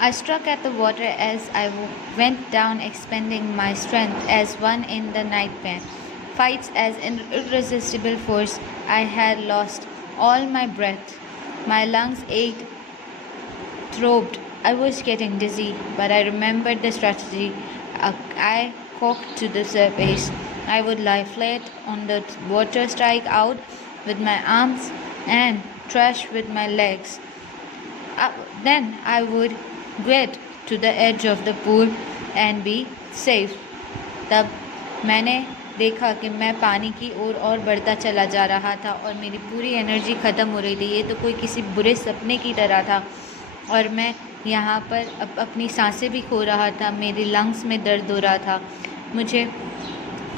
I struck at the water as I went down, expending my strength as one in the nightmare. Fights as an irresistible force, I had lost all my breath. My lungs ached, throbbed. I was getting dizzy, but I remembered the strategy. I cocked to the surface. I would lie flat on the water, strike out with my arms, and thrash with my legs. Then I would get to the edge of the pool and be safe. तब मैंने देखा कि मैं पानी की ओर और बढ़ता चला जा रहा था और मेरी पूरी एनर्जी ख़त्म हो रही थी। ये तो कोई किसी बुरे सपने की तरह था और मैं यहाँ पर अपनी सांसें भी खो रहा था। मेरी लंग्स में दर्द हो रहा था, मुझे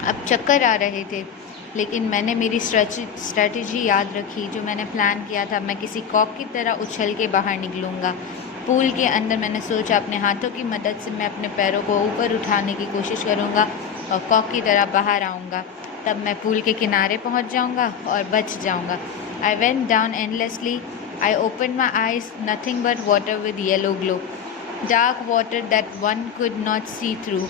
अब चक्कर आ रहे थे। लेकिन मैंने मेरी स्ट्रेटजी याद रखी जो मैंने प्लान किया था। मैं किसी कॉक की तरह उछल के बाहर निकलूँगा। पूल के अंदर मैंने सोचा अपने हाथों की मदद से मैं अपने पैरों को ऊपर उठाने की कोशिश करूँगा और कॉक की तरह बाहर आऊँगा। तब मैं पूल के किनारे पहुँच जाऊँगा और बच जाऊँगा। I went down endlessly. I open my eyes. Nothing but water with yellow glow. Dark water that one could not see through.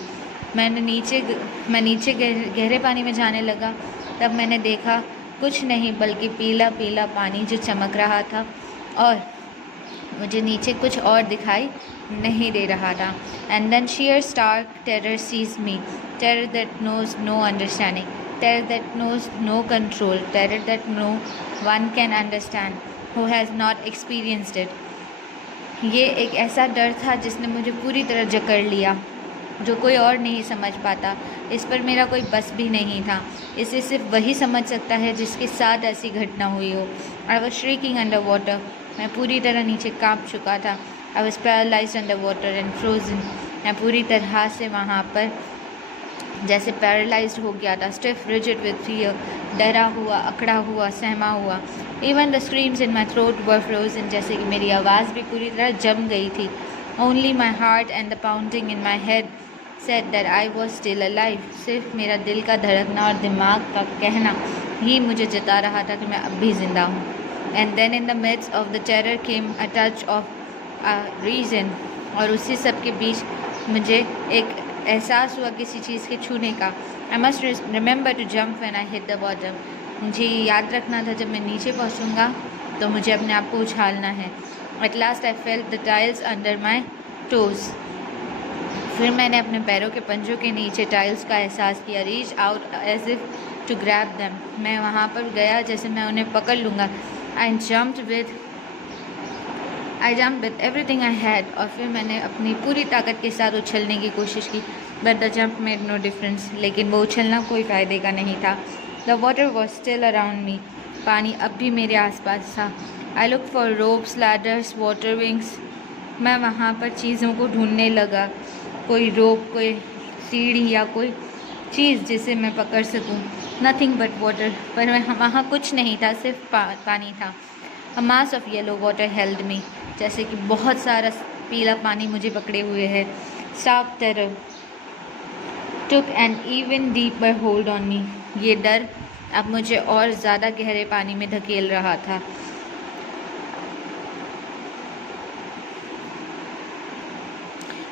मैं नीचे गहरे पानी में जाने लगा। तब मैंने देखा कुछ नहीं बल्कि पीला पीला पानी जो चमक रहा था और मुझे नीचे कुछ और दिखाई नहीं दे रहा था. And then sheer stark terror seized me. Terror that knows no understanding. Terror that knows no control. Terror that no one can understand who has not experienced it. ये एक ऐसा डर था जिसने मुझे पूरी तरह जकड़ लिया, जो कोई और नहीं समझ पाता. इस पर मेरा कोई बस भी नहीं था. इसे सिर्फ वही समझ सकता है जिसके साथ ऐसी घटना हुई हो. I was shrieking under water. मैं पूरी तरह नीचे कांप चुका था. I was paralysed under water and frozen. मैं पूरी तरह से वहाँ पर जैसे पैरालाइज्ड हो गया था. Stiff rigid with fear. डरा हुआ, अकड़ा हुआ, सहमा हुआ. Even the screams in my throat were frozen. जैसे कि मेरी आवाज़ भी पूरी तरह जम गई थी. Only my heart and the pounding in my head said that I was still alive. सिर्फ मेरा दिल का धड़कना और दिमाग का कहना ही मुझे जता रहा था कि मैं अब भी ज़िंदा हूँ. And then in the midst of the terror came a touch of reason. और उसी सब के बीच मुझे एक एहसास हुआ किसी चीज़ के छूने का. I must remember to jump when I hit the bottom. मुझे याद रखना था जब मैं नीचे पहुँचूँगा तो मुझे अपने आप को उछालना है. At last I felt the tiles under my toes. फिर मैंने अपने पैरों के पंजों के नीचे टाइल्स का एहसास किया. Reach out as if to grab them. मैं वहाँ पर गया जैसे मैं उन्हें पकड़ लूँगा. I jumped with everything I had. और फिर मैंने अपनी पूरी ताकत के साथ उछलने की कोशिश की. But the jump made no difference. लेकिन वो उछलना कोई फ़ायदे का नहीं था. The water was still around me. पानी अब भी मेरे आसपास था. I look for ropes, ladders, water wings. मैं वहाँ पर चीज़ों को ढूंढने लगा. कोई रोप, कोई सीढ़ी या कोई चीज़ जिसे मैं पकड़ सकूं. Nothing but water. पर वहाँ कुछ नहीं था, सिर्फ पानी था. A mass of yellow water held me. जैसे कि बहुत सारा पीला पानी मुझे पकड़े हुए है. Stark terror took an even deeper hold on me. ये डर अब मुझे और ज़्यादा गहरे पानी में धकेल रहा था.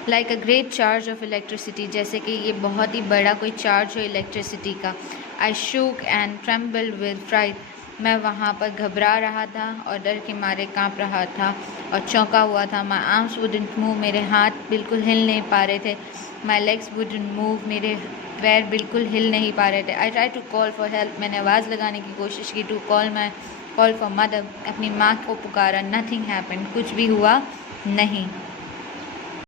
Like a great charge of electricity. जैसे कि ये बहुत ही बड़ा कोई चार्ज हो इलेक्ट्रिसिटी का. I shook and trembled with fright. मैं वहाँ पर घबरा रहा था और डर के मारे कांप रहा था और चौंका हुआ था. My arms wouldn't move. मेरे हाथ बिल्कुल हिल नहीं पा रहे थे. My legs wouldn't move. मेरे पैर बिल्कुल हिल नहीं पा रहे थे. I try to call for help. मैंने आवाज़ लगाने की कोशिश की. To call for mother. अपनी माँ को पुकारा. Nothing happened. कुछ भी हुआ नहीं.